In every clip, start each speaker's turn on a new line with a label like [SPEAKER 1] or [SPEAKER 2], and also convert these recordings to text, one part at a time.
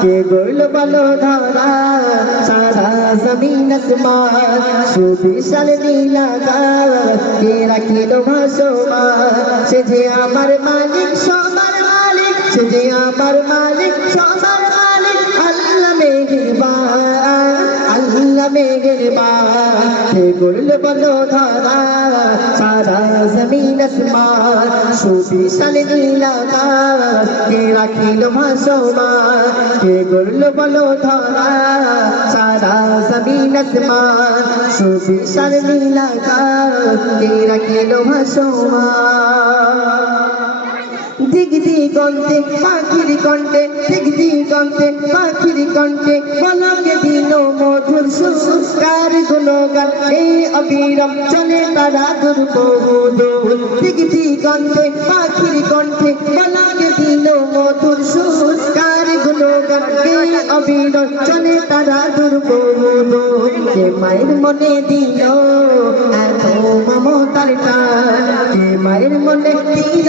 [SPEAKER 1] কে গড়ল বলো ধরা সারা জমিন আসমান সুবিশাল নীলাকার কে রাখিল ভাসমান সে যে আমার মালিক সবার মালিক সে যে আমার মালিক সবার মালিক আল্লাহ মেহেরবান মেহেরবান কে গড়ল বলো ধরা সারা জমিন আসমান, সুবিশাল নীলাকার কে রাখিল ভাসমান কে গড়ল বলো ধরা সারা জমিন আসমান, সুবিশাল নীলাকার কে রাখিল ভাসমান দিক দিগন্তে পাখির কণ্ঠে দিক দিগন্তে পাখির কণ্ঠে বলকে দিল মধুর সুস্কার গুণগান। এই অবিরম, চলে তারা দুর্বোধ দিক দিগন্তে পাখির কণ্ঠে বলকে দিল মধুর সুস্কার গুণগান। এই অবিরম, চলে তারা দুর্বোধ কে মায়ের মনে দিল এত মমতার টান কে মায়ের মনে দিল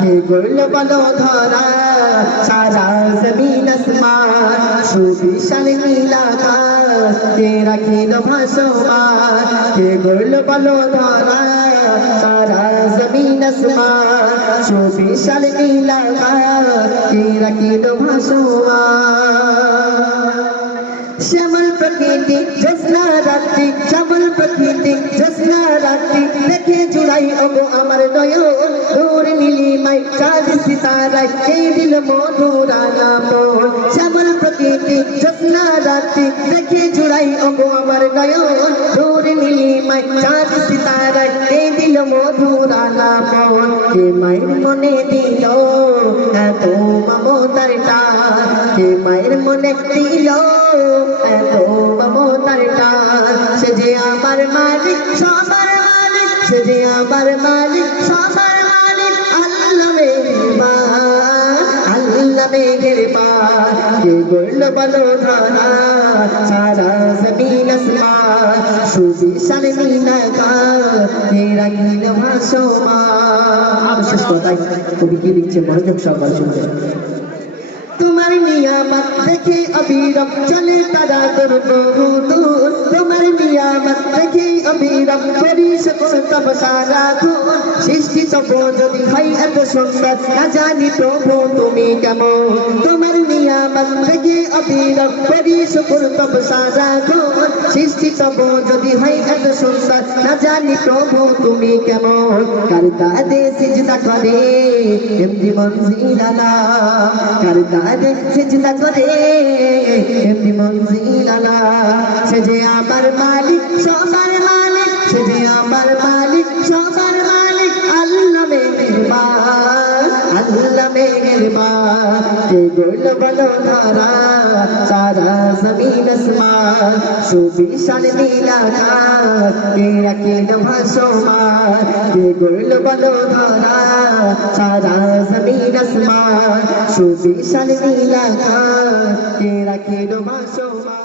[SPEAKER 1] কে গড়ল বলো ধরা সারা জমিন আসমান সুবিশাল নীলাকাশ কে রাখিল ভাসমান কে গড়ল বলো ধরা সারা জমিন আসমান সুবিশাল নীলাকাশ কে রাখিল ভাসমান। শ্যামল প্রকৃতি জসনা রাত্রি, শ্যামল প্রকৃতি জসনা রাত্রি, দেখে জুড়াই ওগো আমার নয়ন। নীলিমাই চাঁদ সিতারাই এই দিল মধুরা নাম শ্যামল প্রকৃতি জসনা রাত্রি, দেখে জুড়াই ওগো আমার নয়ন। দূর নীলিমাই চাঁদ সিতারাই এই দিল মধুরা নাম কে মায়ের মনে দিল এত মমতার টান। কে মায়ের মনে দিল এত মমতার টান। সে যে আমার মালিক সে আমার মালিক। আল্লাহ মেহেরবান কে গড়ল বলো ধারা সারা জমিন আসমান। সুবিশাল নীলাকার কে রাখিল ভাসমান। কবি কি লিখছে মনোযোগ সহকারে শুনবে তোমার নিয়ামত দেখে অবিরম চলে তারা তোর বহু দূর তোমার নিয়ামত দেখে অবিরম করি সকল তব সারা দূর সৃষ্টি তব যদি হয় এত সুন্দর না জানি প্রভু তুমি কেমন তোমার নিয়ামত দেখে অবিরম করি সকল তব সারা দূর সৃষ্টি তব যদি হয় এত সুন্দর না জানি প্রভু, তুমি কেমন? কার কাদে সিজদা করে? এমনি মনজিলানা কার কাদে সিজদা করে? এমনি মনজিলানা সে যে আমার মালিক সবার মেহেরবান কে গোল বলো ধারা সারা জমিন আসমান সুবিশাল নীলাকাশ কে রাখিল ভাসমান কে গোল বলো ধারা সারা জমিন আসমান সুবিশাল নীলাকাশ কে রাখিল ভাসমান